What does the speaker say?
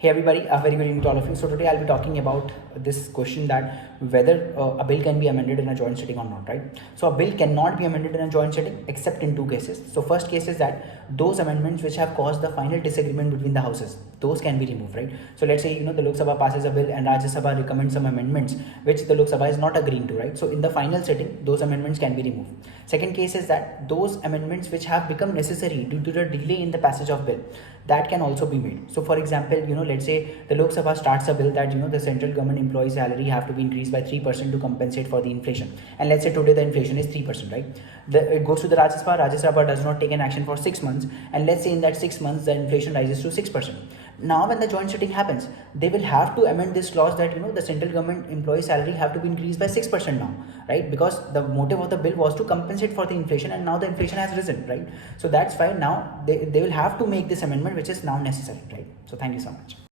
Hey everybody, a very good evening to all of you. So today I'll be talking about this question that whether a bill can be amended in a joint sitting or not, right? So a bill cannot be amended in a joint sitting except in two cases. So first case is that those amendments which have caused the final disagreement between the houses, those can be removed, right? So let's say the Lok Sabha passes a bill and Rajya Sabha recommends some amendments which the Lok Sabha is not agreeing to, right? So in the final sitting, those amendments can be removed. Second case is that those amendments which have become necessary due to the delay in the passage of bill, that can also be made. So for example, let's say the Lok Sabha starts a bill that the central government employee salary have to be increased by 3% to compensate for the inflation, and let's say today the inflation is 3%, right? It goes to the Rajya Sabha. Rajya Sabha does not take an action for 6 months, and let's say in that 6 months the inflation rises to 6%. Now when the joint sitting happens, they will have to amend this clause that the central government employee salary have to be increased by 6% now, right? Because the motive of the bill was to compensate for the inflation, and now the inflation has risen, right? So that's why now they will have to make this amendment which is now necessary, right? So thank you so much.